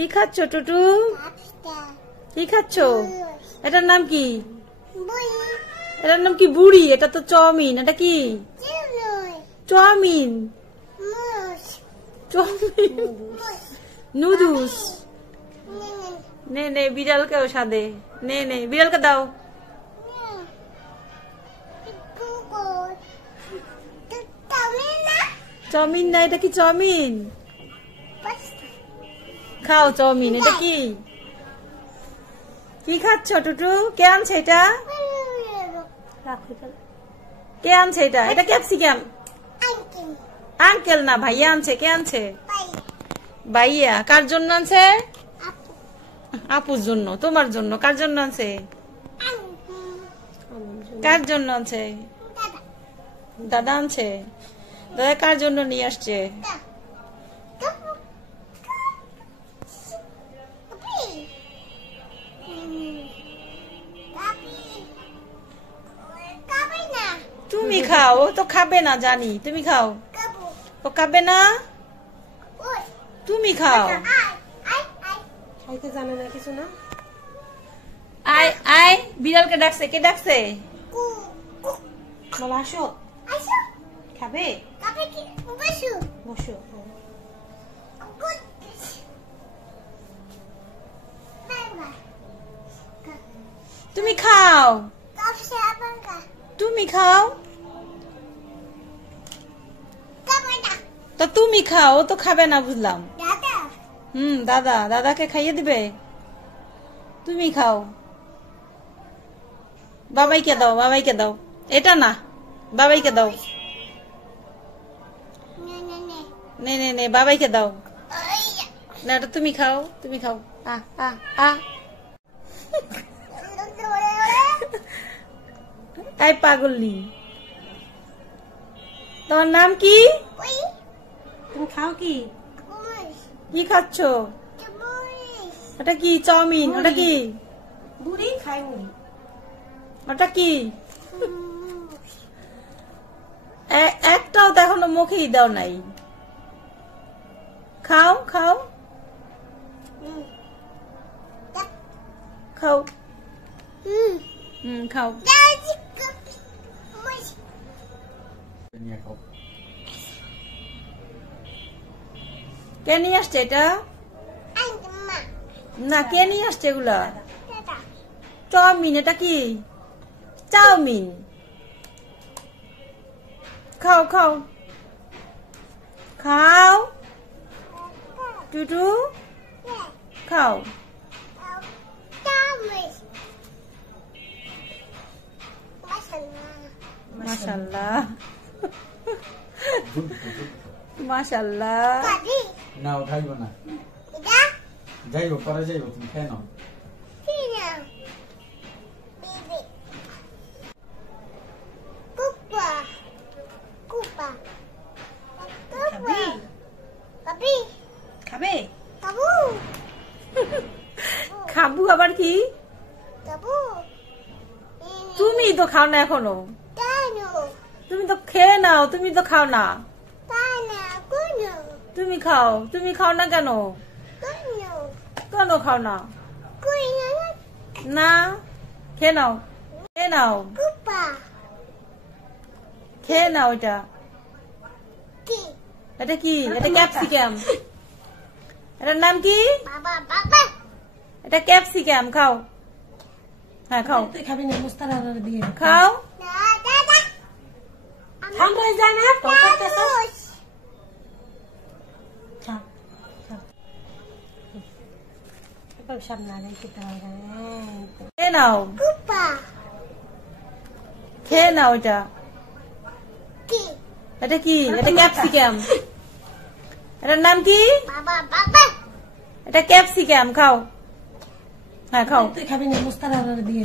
কি খাচ্ছ টুটু? কি খাচ্ছ? এটার নাম কি? এটার নাম কি? বুড়ি। এটা তো চাউমিন। এটা কি? চাউমিন। Chow mein noodles. নে নে বিড়ালকেও সাদে। নে নে বিড়ালকে দাও। চাউমিন না, এটা কি চাউমিন? খাও চাউমিন। এটা কি? কি খাচ্ছ টুটু? কে আনছে এটা? কে আনছে এটা? এটা ক্যাপসিকাম। আঙ্কেল না, ভাইয়া আনছে। কে আনছে? ভাইয়া। কার জন্য আনছে? আপুর জন্য। তোমার জন্য? কার জন্য আনছে? কার জন্য আনছে? দাদা আনছে। দাদা কার জন্য নিয়ে আসছে? তুমি খাও। ও তো খাবে না জানি। তুমি খাও। ও খাবে না। তুমি খাও। জানে না কিছু না। আয় আয়। বিড়ালকে ডাকছে। কে ডাকছে? বলো আসো। খাবে? বসো। তুমি খাও। তুমি খাও। তো তুমি খাও। ও তো খাবে না বুঝলাম। দাদা। দাদাকে খাইয়ে দিবে। তুমি খাও। বাবাইকে দাও। বাবাইকে দাও। এটা না, বাবাইকে দাও। নে নে নে বাবাইকে দাও। না এটা তুমি খাও। তুমি খাও। আ আ আ আই পাগলি। তোমার নাম কি? তুমি খাও কি? কি খাচ্ছ? ওটা কি? চাউমিন। ওটা কি? বুড়ি খাই বুড়ি। ওটা কি? একটাও তো এখনো মুখেই দাও নাই। খাও খাও খাও। খাও। কে নিয়ে আসছে এটা? না, কে নিয়ে আসছে এগুলা? চাউমিন। এটা কি? চাউমিন। খাও খাও খাও টুটু খাও। মাশাআল্লাহ মাশাআল্লাহ। না উঠাইব না। যাইব পরে যাইব। তুমি খেয়ে নাও। খাবে? খাবু আবার কি? তুমি তো খাও না এখনো। তুমি তো খেয়ে নাও। তুমি তো খাও না। তুমি খাও। তুমি খাও না কেন? কেন খাও না? না, খেয়ে নাও। খেয়ে নাও। খেয়ে নাও। এটা এটা কি? এটা ক্যাপসিকাম। এটার নাম কি? এটা ক্যাপসিকাম। খাও। হ্যাঁ খাও। তুই খাবি না? মুস্তারা দিয়ে খাও। ঠান্ডা হয়ে যায় না? সামনে আগে খেতে হবে। খেয়ে নাও। খেয়ে নাও। এটা এটা কি? এটা ক্যাপসিকাম। এটার নাম কি? এটা ক্যাপসিকাম। খাও। হ্যাঁ খাও। তুই খাবি না? মুস্তারা দিয়ে